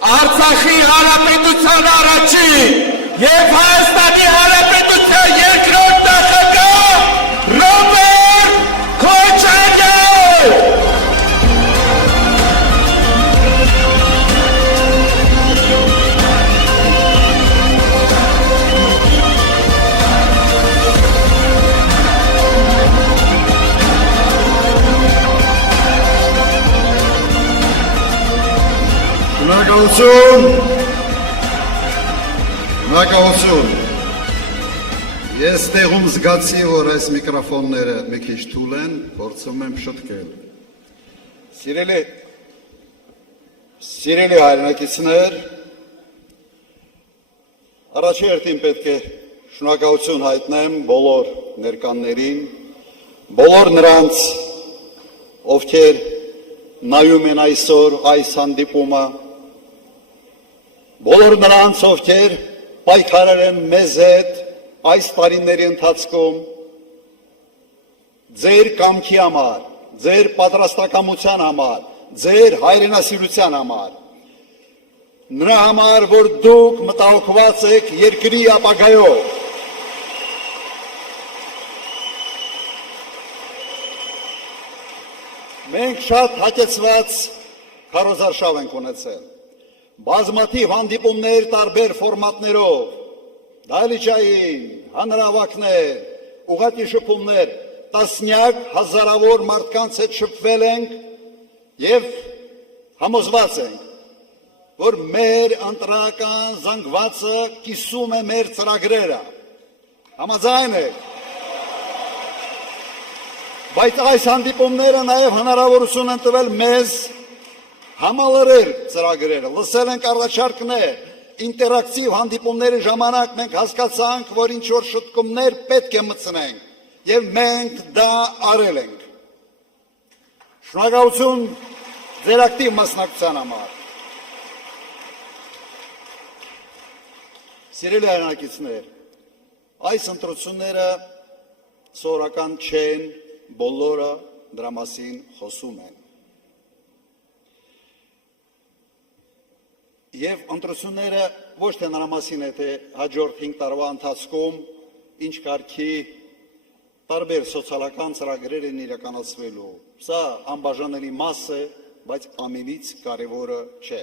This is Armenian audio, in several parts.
Արցախի հանրապետության առաջին և Հայաստանի հանրապետության երկրորդ նախագահ Ռոբերտ Քոչարյան։ Շնորհակալություն։ Ես տեղում զգացի, որ այս միկրոֆոնները մի քիչ թույլ են, փորձում եմ շտկել։ Սիրելի հայրենակիցներ, առաջերտին պետք է շնորհակալություն հայտնեմ բոլոր ներկաններին, բոլոր նրանց, ովքեր նայում են այսօր այս հանդիպումը, բոլոր նրանց, ովքեր պայքարել են մեզ հետ այս տարիների ընթացքում, ձեր կամքի համար, ձեր պատրաստակամության համար, ձեր հայրենասիրության համար, նրա համար, որ դուք մտահոգված եք երկրի ապագայով, մենք շատ հագեցված քարոզարշավ ենք ունեցել, բազմաթիվ հանդիպումներ տարբեր ֆորմատներով, դահլիճային, հանրահավաքներ, ուղղակի շփումներ, տասնյակ հազարավոր մարդկանց հետ շփվել ենք և համոզված ենք, որ մեր ընտրական զանգվածը կիսում է մեր ծրագրերը, համաձայն եք, բայց այս հանդիպումները նաև հնարավորություն են տվել մեզ համալրել ծրագրերը, լսել ենք առաջարկներ, ինտերակտիվ հանդիպումների ժամանակ մենք հասկացանք, որ ինչ-որ շտկումներ պետք է մտցնենք և մենք դա արել ենք։ Շնորհակալություն ձեր ակտիվ մասնակցության համար։ Սիրելի հայրենակիցներ, այս ընտրությունները սովորական չեն, բոլորը դրա մասին խոսում են։ Եվ ընտրությունները ոչ թե նրա մասին է, թե հաջորդ 5 տարվա ընթացքում ինչ կարգի տարբեր սոցիալական ծրագրեր են իրականացվելու։ Սա անբաժանելի մաս է, բայց ամենից կարևորը չէ։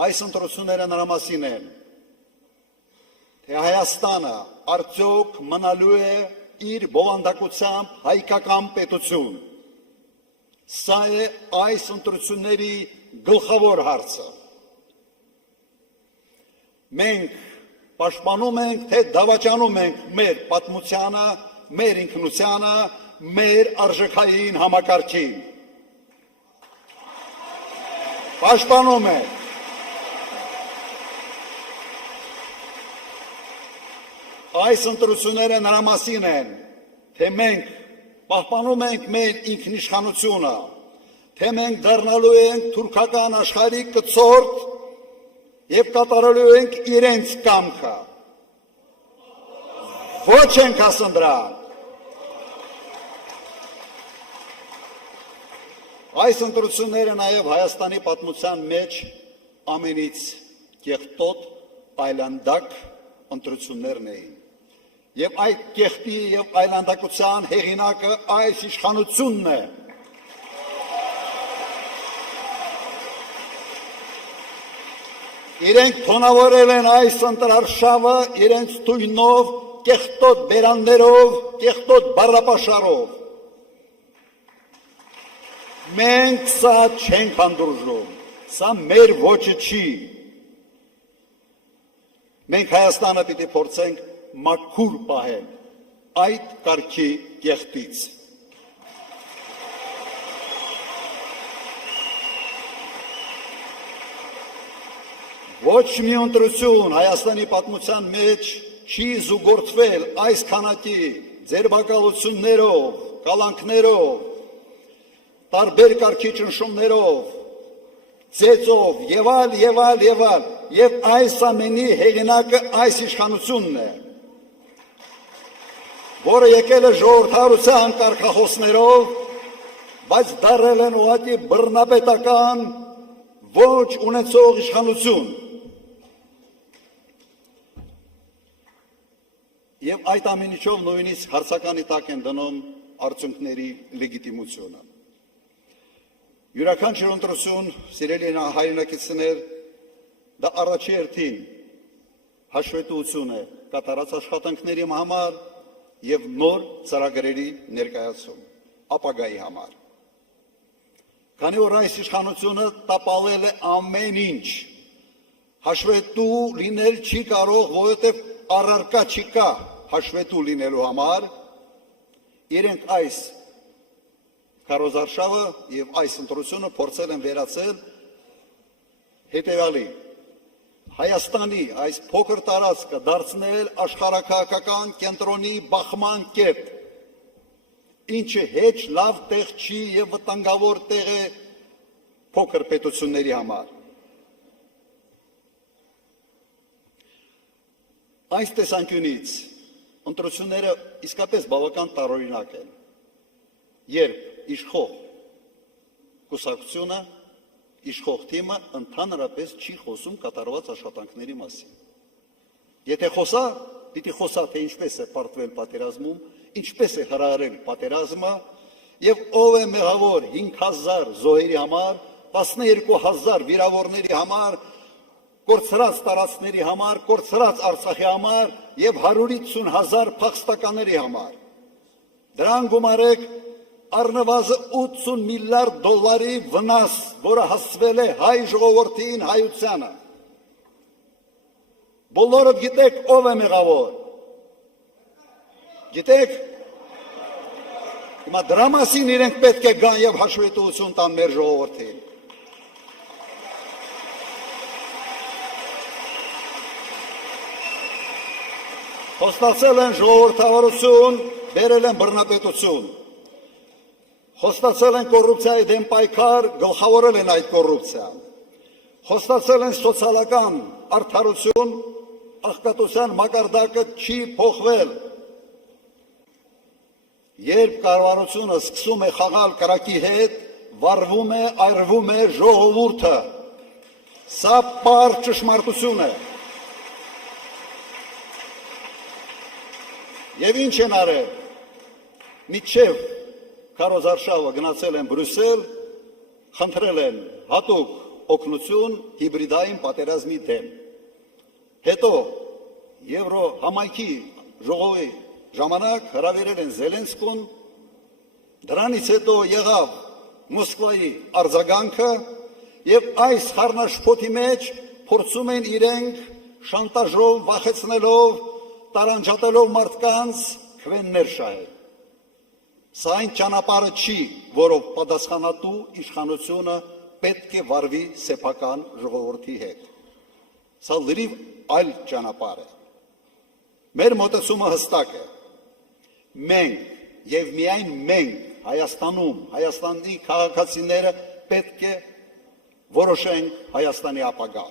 Այս ընտրությունները նրա մասին են, թե Հայաստանը արդյոք մնալու է իր բովանդակությամբ հայկական պետություն։ Սա է այս ընտրությունների գլխավոր հարցը։ Մենք պաշտպանում ենք, թե դավաճանում ենք մեր պատմությանը, մեր ինքնությանը, մեր արժեքային համակարգին։ Պաշտպանում ենք։ Այս ընտրությունները նրա մասին են, թե մենք պահպանում ենք մեր ինքնիշխանությունը, թե մենք դառնալու ենք թուրքական աշխարհի կցորդ և կատարելու ենք իրենց կամքը։ Ոչ ենք ասում դրան։ Այս ընտրությունները նաև Հայաստանի պատմության մեջ ամենից կեղտոտ, այլանդակ ընտրություններն էին։ Եվ այդ կեղտի և այլանդակության հեղինակը այս իշխանությունն է։ Իրենք թոնավորել են այս ընտրարշավը իրենց թույնով, կեղտոտ բերաններով, կեղտոտ բառապաշարով։ Մենք սա չենք հանդուրժում, սա մեր ոճը չի։ Մենք Հայաստանը պիտի փորձենք մաքուր պահել այդ կարգի կեղտից։ Ոչ մի ընտրություն Հայաստանի պատմության մեջ չի զուգորդվել այս քանակի ձերբակալություններով, կալանքներով, տարբեր կարգի ճնշումներով, ծեծով եւ այլ, եւ այս ամենի հեղինակը այս իշխանությունն է, որը եկել է ժողովրդարության կարգախոսներով, բայց դարել են ուղղակի բռնապետական ոչ ունեցող իշխանություն։ Եվ այդ ամենիչով նույնիսկ հարցականի տակ են դնում արդյունքների լեգիտիմությունը։ Յուրաքանչյուր ընտրություն, սիրելի հայրենակիցներ, դա առաջի հերթին հաշվետվություն է կատարած աշխատանքների համար և նոր ծրագրերի ներկայացում, ապագայի համար։ Քանի որ այս իշխանությունը տապալել է ամեն ինչ, հաշվետու լինել չի կարող, որովհետև առարկա չի կա հաշվետու լինելու համար, իրենք այս քարոզարշավը և այս ընտրությունը փորձել են վերածել հետևյալի. Հայաստանի այս փոքր տարածքը դարձնել աշխարհաքաղաքական կենտրոնի բախման կետ, ինչը հեչ լավ տեղ չի և վտանգավոր տեղ է փոքր պետությունների համար։ Այս տեսանկյունից ընտրությունները իսկապես բավական տարօրինակ են, երբ իշխող կուսակցությունը, իշխող թիմը ընդհանրապես չի խոսում կատարված աշխատանքների մասին։ Եթե խոսա, պիտի խոսա, թե ինչպես է պարտվել պատերազմում, ինչպես է հրահրել պատերազմը և ով է մեղավոր 5000 զոհերի համար, 12000 վիրավորների համար, կորցրած տարածքների համար, կորցրած Արցախի համար և 150,000 փախստականների համար։ Դրան գումարեք առնվազն 80 միլիարդ դոլարի վնաս, որը հասցվել է հայ ժողովրդին, հայությանը։ Բոլորդ գիտեք ով է մեղավոր։ Գիտեք։ Հիմա դրա մասին իրենք պետք է գան և հաշվետվություն տան մեր ժողովրդին։ Խոստացել են ժողովրդավարություն, բերել են բռնապետություն։ Խոստացել են կոռուպցիայի դեմ պայքար, գլխավորել են այդ կոռուպցիան։ Խոստացել են սոցիալական արդարություն, աղքատության մակարդակը չի փոխվել։ Երբ կառավարությունը սկսում է խաղալ կրակի հետ, վառվում է, այրվում է ժողովուրդը։ Սա պարզ ճշմարտություն է։ Եվ ինչ են արել։ Մինչև քարոզարշավը գնացել են Բրյուսել, խնդրել են հատուկ օգնություն հիբրիդային պատերազմի դեմ։ Հետո Եվրոհամայնքի ժողովի ժամանակ հրավիրել են Զելենսկուն, դրանից հետո եղավ Մոսկվայի արձագանքը և այս խառնաշփոթի մեջ փորձում են իրենք շանտաժով, վախեցնելով, տարանջատելով մարդկանց քվեններ շահել։ Սա այն ճանապարհը չի, որով պատասխանատու իշխանությունը պետք է վարվի սեփական ժողովրդի հետ։ Սա լրիվ այլ ճանապարհ է։ Մեր մոտեցումը հստակ է։ Մենք և միայն մենք Հայաստանում, Հայաստանի քաղաքացիները պետք է որոշենք Հայաստանի ապագա։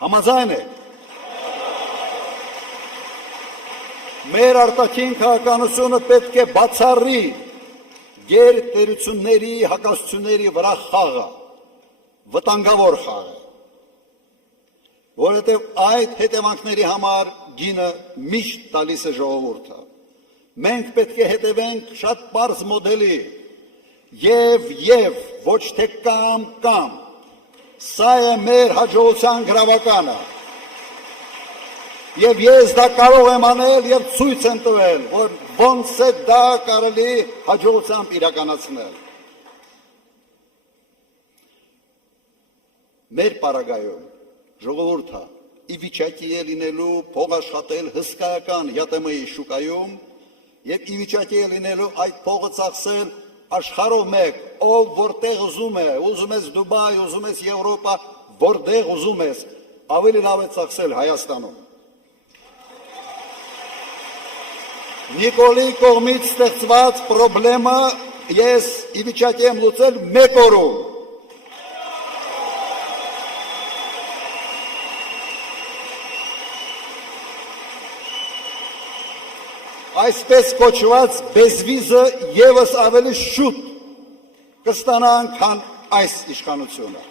Համաձայն եք։ Մեր արտաքին քաղաքականությունը պետք է բացառի գերտերությունների, հակասությունների վրա խաղը, վտանգավոր խաղը, որովհետև այդ հետևանքների համար գինը միշտ տալիս է ժողովուրդը։ Մենք պետք է հետևենք շատ պարզ մոդելի և ոչ թե կամ։ Սա է մեր հաջողության գրավականը։ Եվ ես դա կարող եմ անել և ցույց եմ տվել, որ ոնց է դա կարելի հաջողությամբ իրականացնել։ Մեր պարագայում ժողովուրդը ի վիճակի է լինելու փող աշխատել հսկայական ԵՏՄ-ի շուկայում և ի վիճակի է լինելու այդ փողը ծախսել աշխարհով մեկ, ով որտեղ ուզում է, ուզում ես Դուբայ, ուզում ես Եվրոպա, որտեղ ուզում ես, ավելի լավ է ծախսել Հայաստանում։ Նիկոլի կողմից ստեղծված պրոբլեմը ես ի վիճակի եմ լուծել մեկ օրում։ Այսպես կոչված բեզվիզը ևս ավելի շուտ կստանան, քան այս իշխանությունը։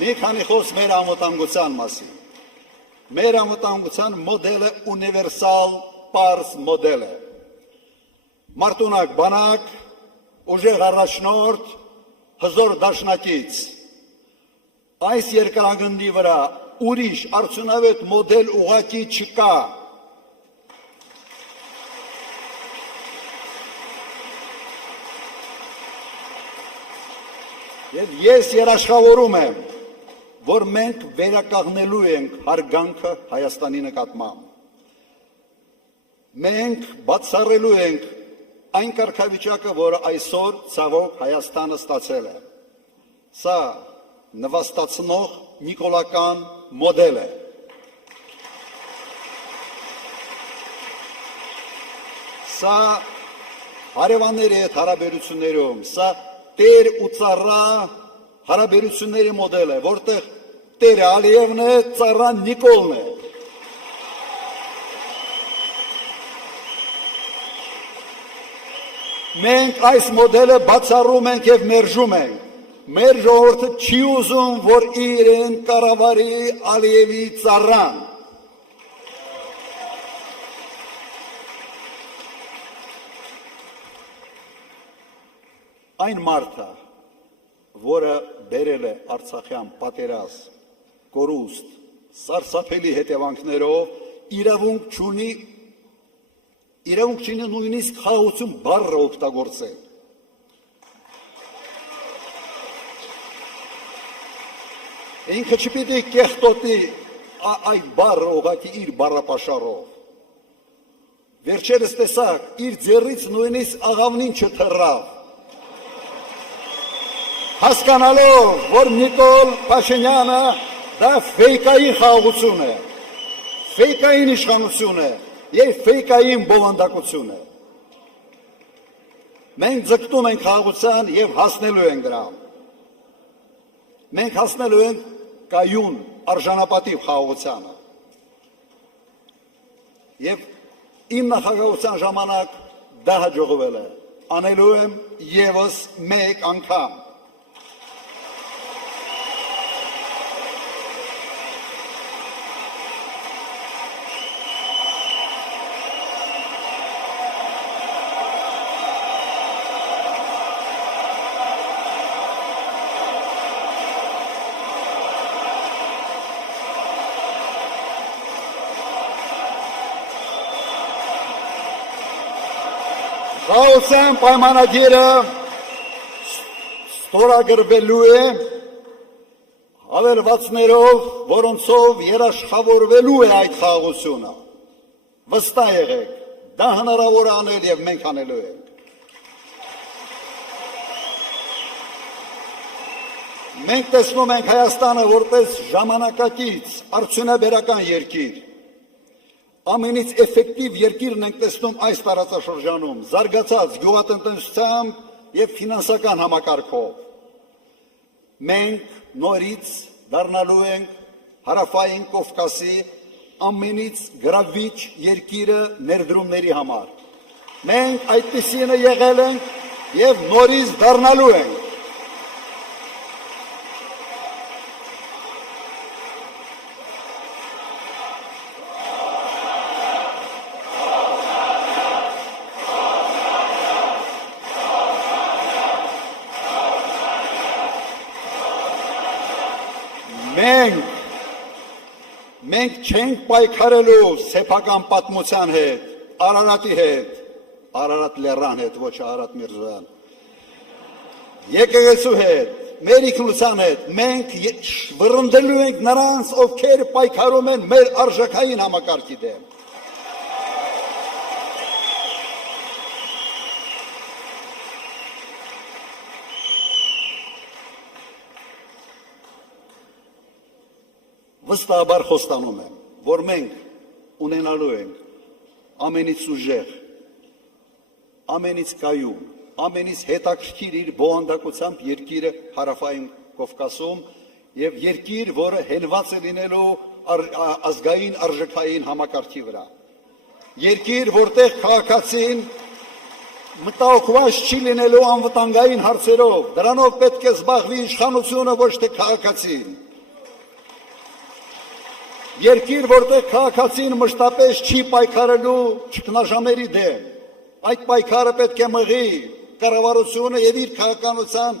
մի քանի խոսք մեր անվտանգության մասին։ Մեր անվտանգության մոդելը ունիվերսալ պարզ մոդել է։ Մարտունակ բանակ, ուժեղ առաջնորդ, հզոր դաշնակից։ Այս երկրագնդի վրա ուրիշ արդյունավետ մոդել ուղղակի չկա։ Եվ ես երաշխավորում եմ, որ մենք վերականգնելու ենք հարգանքը Հայաստանի նկատմամբ։ Մենք բացառելու ենք այն կարգավիճակը, որը այսօր ցավոք Հայաստանը ստացել է։ Սա նվաստացնող նիկոլական մոդել է։ Սա հարևանների հետ հարաբերություններում, սա տեր ու ծառա հարաբերությունների մոդել է, որտեղ տերը Ալիևն է, ծառան Նիկոլն է։ Մենք այս մոդելը բացառում ենք և մերժում ենք։ Մեր ժողովուրդը չի ուզում, որ իրեն կառավարի Ալիևի ծառան։ Այն մարդը, որը բերել է Արցախյան պատերազմ, կորուստ, սարսափելի հետևանքներով, իրավունք չունի նույնիսկ խաղաղություն բառը օգտագործել։ Ինքը չպիտի կեղտոտի այդ բառը ուղղակի իր բառապաշարով։ Վերջերս տեսակ, իր ձեռից նույնիսկ աղավնին չթռավ։ Հասկանալով, որ Նիկոլ Փաշինյանը դա ֆեյկային խաղաղություն է, ֆեյկային իշխանություն է և ֆեյկային բովանդակություն է։ Մենք ձգտում ենք խաղաղության և հասնելու ենք դրան։ Մենք հասնելու ենք կայուն արժանապատիվ խաղաղությանը։ Եվ իմ նախագահության ժամանակ դա հաջողվել է։ Անելու եմ ևս մեկ անգամ։ Խաղաղության պայմանագիրը ստորագրվելու է հավելվածներով, որոնցով երաշխավորվելու է այդ խաղաղությունը։ Վստահ եղեք, դա հնարավոր է անել և մենք անելու ենք։ Մենք տեսնում ենք Հայաստանը որպես ժամանակակից արդյունաբերական երկիր։ Ամենից էֆեկտիվ երկիրն ենք տեսնում այս տարածաշրջանում, զարգացած գյուղատնտեսությամբ և ֆինանսական համակարգով։ Մենք նորից դառնալու ենք Հարավային Կովկասի ամենից գրավիչ երկիրը ներդրումների համար։ Մենք այդպիսինը եղել ենք և նորից դառնալու ենք։ Մենք չենք պայքարելու սեփական պատմության հետ, Արարատի հետ, Արարատ լեռան հետ, ոչ Արարատ Միրզոյան, եկեղեցու հետ, մեր ինքնության հետ, մենք վռնդելու ենք նրանց, ովքեր պայքարում են մեր արժեքային համակարգի դեմ։ Վստահաբար խոստանում եմ, որ մենք ունենալու ենք ամենից ուժեղ, ամենից կայուն, ամենից հետաքրքիր իր բովանդակությամբ երկիրը Հարավային Կովկասում և երկիր, որը հենված է լինելու ազգային արժեքային համակարգի վրա։ Երկիր, որտեղ քաղաքացին մտահոգված չի լինելու անվտանգային հարցերով, դրանով պետք է զբաղվի իշխանությունը, ոչ թե քաղաքացին։ երկիր, որտեղ քաղաքացին մշտապես չի պայքարելու ճգնաժամերի դեմ, այդ պայքարը պետք է մղի կառավարությունը եւ իր քաղաքականության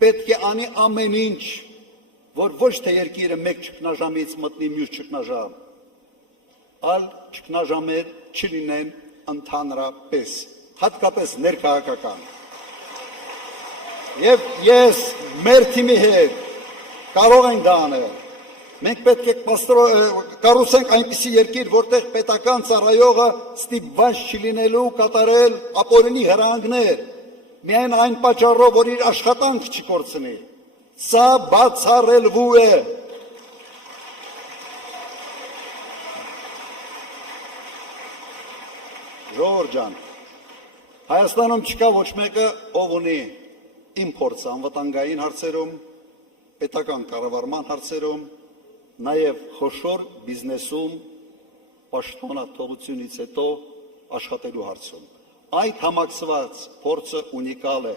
պետք է անի ամեն ինչ, որ ոչ թե երկիրը մեկ ճգնաժամից մտնի մյուս ճգնաժամ, այլ ճգնաժամեր չլինեն ընդհանրապես, հատկապես ներքաղաքական։ Եվ ես մեր թիմի հետ կարող ենք դա անել։ Մենք պետք է կառուցենք այնպիսի երկիր, որտեղ պետական ծառայողը ստիպված չլինելու կատարել ապօրինի հրահանգներ, միայն այն պատճառով, որ իր աշխատանք չկորցնի։ Սա բացառելու է։ Ժողովուրդ ջան, Հայաստանում չկա ոչ մեկը, ով ունի իմ փորձը անվտանգային հարցերում, պետական կառավարման հարցերում, նաև խոշոր բիզնեսում պաշտոնաթողությունից հետո աշխատելու հարցում։ Այդ համակցված փորձը ունիկալ է։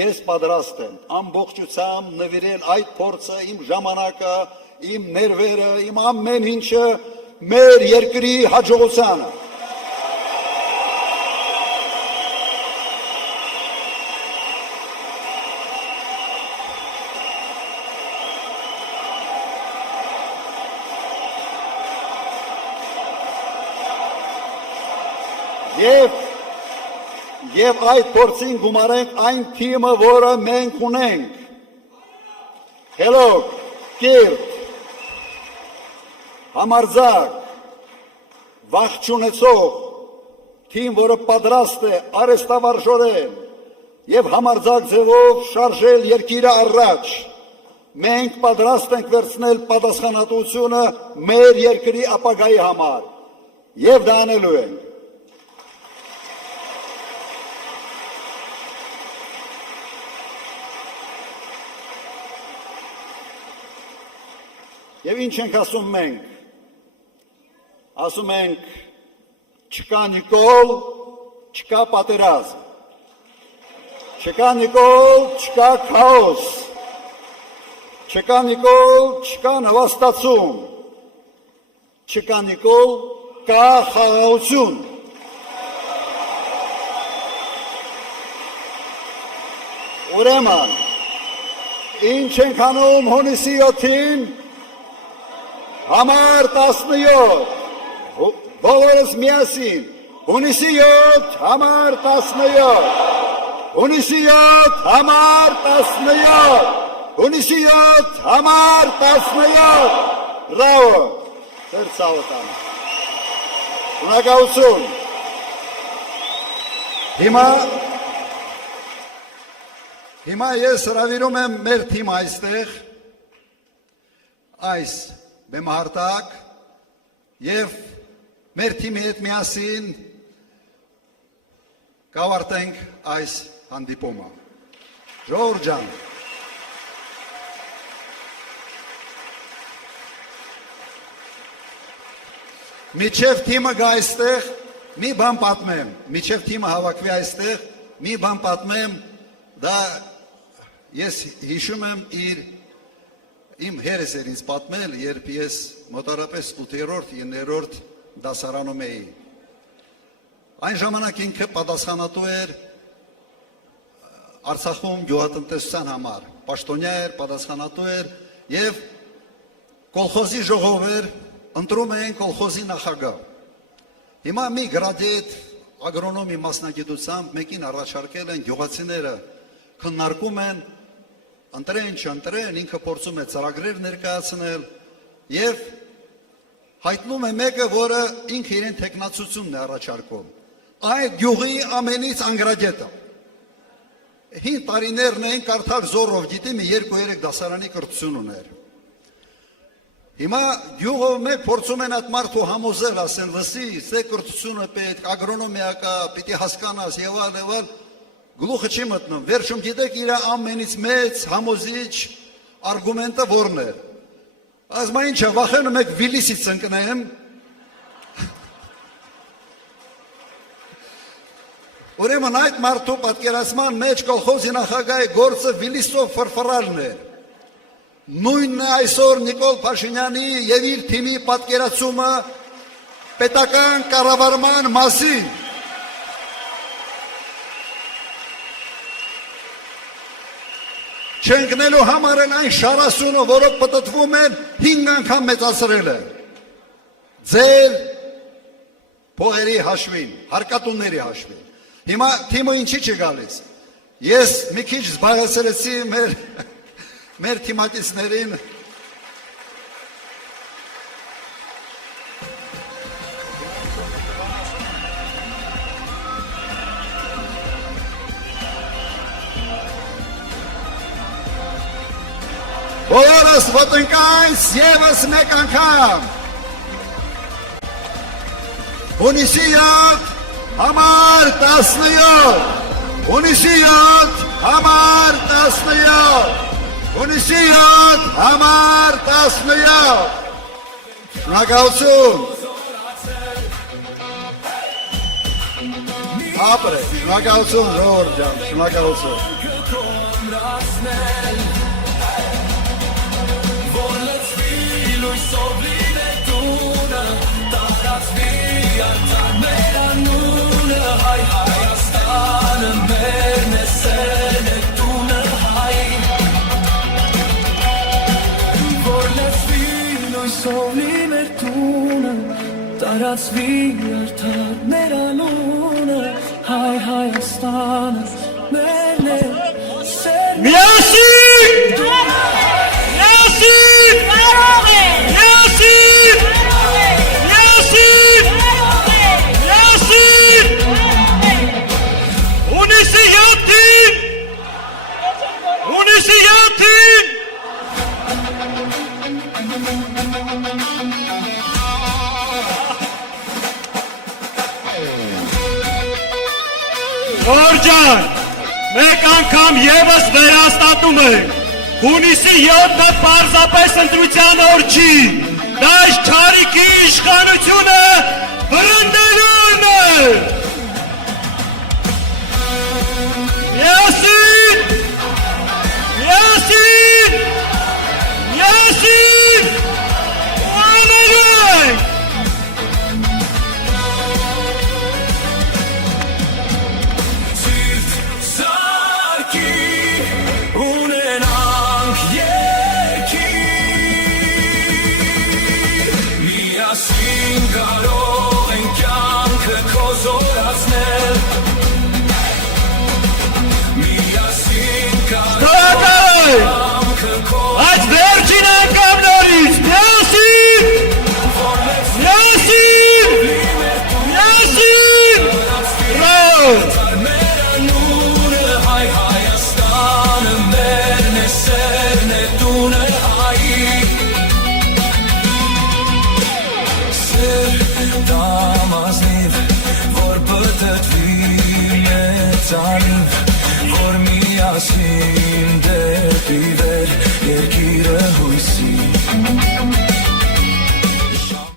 Ես պատրաստ եմ ամբողջությամբ նվիրել այդ փորձը, իմ ժամանակը, իմ ներվերը, իմ ամեն ինչը մեր երկրի հաջողությանը։ Եվ այդ փորձին գումարենք այն թիմը, որը մենք ունենք։ Հելոք, կիրթ, համարձակ, վախ չունեցող թիմ, որը պատրաստ է արհեստավարժորեն եւ համարձակ ձևով շարժել երկիրը առաջ։ Մենք պատրաստ ենք վերցնել պատասխանատվությունը մեր երկրի ապագայի համար եւ դա անելու ենք։ Եվ ինչ ենք ասում մենք, ասում ենք չկա Նիկոլ, չկա պատերազմ, չկա Նիկոլ, չկա քաոս, չկա Նիկոլ, չկա նվաստացում, չկա Նիկոլ, կա խաղաղություն։ Ուրեմն, ինչ ենք անում հունիսի 7-ին, Համար 17, բոլորս միասին, հունիսի 7, համար 17, հունիսի 7, համար 17, հունիսի 7, համար 17, ռավո, ձեր ցավոտանը, ունակություն, հիմա ես հրավիրում եմ մեր թիմ այստեղ, այս բեմահարտակ եւ մեր թիմի հետ միասին կավարտենք այս հանդիպումը։ Ժողովուրդ ջան, միջև թիմը գա այստեղ, մի բան պատմեմ, միջև թիմը հավաքվի այստեղ, մի բան պատմեմ, դա ես հիշում եմ իմ հերս էր ինձ պատմել, երբ ես մոտարապես 8-րդ, 9-րդ դասարանում էի։ Այն ժամանակ ինքը պատասխանատու էր Արցախում գյուղատնտեսության համար, պաշտոնյա էր, պատասխանատու էր եւ կոլխոզի ժողով էր, ընտրում էին կոլխոզի նախագահ։ Հիմա մի գրադիետ ագրոնոմի մասնագիտությամբ մեկին առաջարկել են գյուղացիները քննարկում են ընտրեն, չընտրեն, ինքը փորձում է ծրագրեր ներկայացնել եւ հայտնում է մեկը, որը ինքը իրեն տեխնացությունն է առաջարկում։ Այդ գյուղի ամենից անգրագետը։ Հին տարիներն էին կարդալ զորով, գիտի մի 2-3 դասարանի կրթություն ուներ։ Հիմա գյուղով մեկ փորձում են այդ մարդու համոզել, ասեն, լսի, սե կրթությունը պետք, ագրոնոմիա կա, պիտի հասկանաս եւ այլ Գլուխը չի մտնում, վերջում գիտեք իր ամենից մեծ համոզիչ արգումենտը որն է։ Ասում ինչ է, վախենում եք Վիլիսից ընկնեմ։ Ուրեմն այդ մարդու պատկերացման մեջ կոլխոզի նախագահի գործը Վիլիսով ֆրֆռալն էր։ Նույնն է այսօր Նիկոլ Փաշինյանի եւ իր թիմի պատկերացումը պետական կառավարման մասին։ Չընկնելու համար են այն շարասյունը, որոնք պտտվում են 5 անգամ մեծացրել են։ Ձեր փողերի հաշվին, հարկատունների հաշվին։ Հիմա թիմը ինչի՞ չի գալիս։ Ես մի քիչ զբաղեցրեցի մեր թիմակիցներին։ Բոլորս ոտնկանց ևս մեկ անգամ։ Հունիսի 7 համար 17, հունիսի 7 համար 17, հունիսի 7 համար 17, շնորհակալություն, ապրե, շնորհակալություն ժողովուրդ ջան, շնորհակալություն։ Տարածվի արդար մեր անունը, հայ Հայաստանը մերն է, սերն է։ Միասին! Միասին! Միասին! Միասին! Միասին! Հունիսի 7-ին! Հունիսի 7-ին! Ջան, մեկ անգամ ևս վերաստատում ենք, հունիսի 7-ը պարզապես ընտրության օր չի, դա չարիքի իշխանությունը վրընդելուն է։ Միասին, միասին, միասին, անելու ենք։ Այդ վերջին անգամ նորից, միասին, միասին, միասին, ռոտ։ Մեր անունը հայ Հայաստանը մերն է, սերն է, տունը հայի։ Սեր դամազնիվ, որ պտտվի մեծանիվ, որ միասին դեպի վեր երկիրը հույսի։